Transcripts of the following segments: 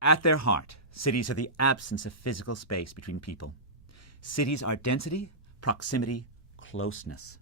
At their heart, cities are the absence of physical space between people. Cities are density, proximity, closeness.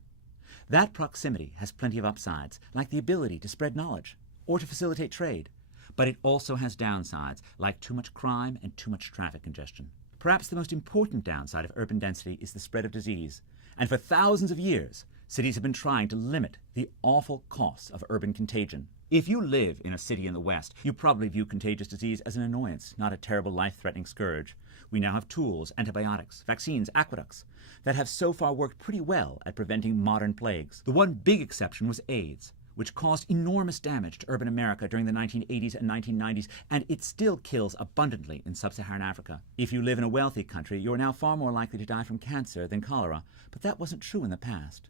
That proximity has plenty of upsides, like the ability to spread knowledge or to facilitate trade. But it also has downsides, like too much crime and too much traffic congestion. Perhaps the most important downside of urban density is the spread of disease. And for thousands of years, cities have been trying to limit the awful costs of urban contagion. If you live in a city in the West, you probably view contagious disease as an annoyance, not a terrible life-threatening scourge. We now have tools, antibiotics, vaccines, aqueducts, that have so far worked pretty well at preventing modern plagues. The one big exception was AIDS, which caused enormous damage to urban America during the 1980s and 1990s, and it still kills abundantly in sub-Saharan Africa. If you live in a wealthy country, you're now far more likely to die from cancer than cholera, but that wasn't true in the past.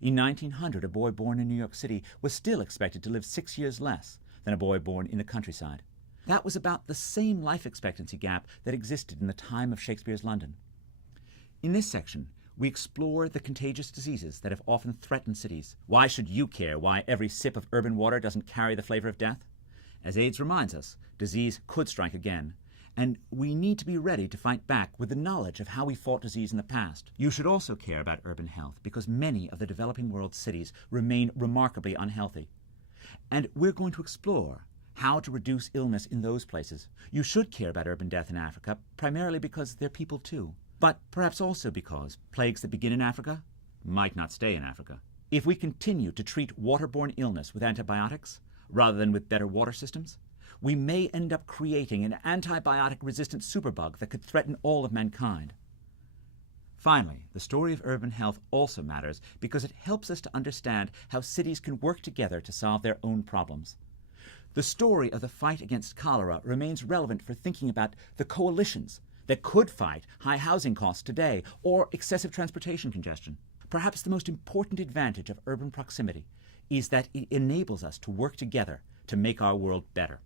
In 1900, a boy born in New York City was still expected to live 6 years less than a boy born in the countryside. That was about the same life expectancy gap that existed in the time of Shakespeare's London. In this section, we explore the contagious diseases that have often threatened cities. Why should you care why every sip of urban water doesn't carry the flavor of death? As AIDS reminds us, disease could strike again, and we need to be ready to fight back with the knowledge of how we fought disease in the past. You should also care about urban health because many of the developing world cities remain remarkably unhealthy. And we're going to explore how to reduce illness in those places. You should care about urban death in Africa, primarily because they're people too, but perhaps also because plagues that begin in Africa might not stay in Africa. If we continue to treat waterborne illness with antibiotics rather than with better water systems, we may end up creating an antibiotic-resistant superbug that could threaten all of mankind. Finally, the story of urban health also matters because it helps us to understand how cities can work together to solve their own problems. The story of the fight against cholera remains relevant for thinking about the coalitions that could fight high housing costs today or excessive transportation congestion. Perhaps the most important advantage of urban proximity is that it enables us to work together to make our world better.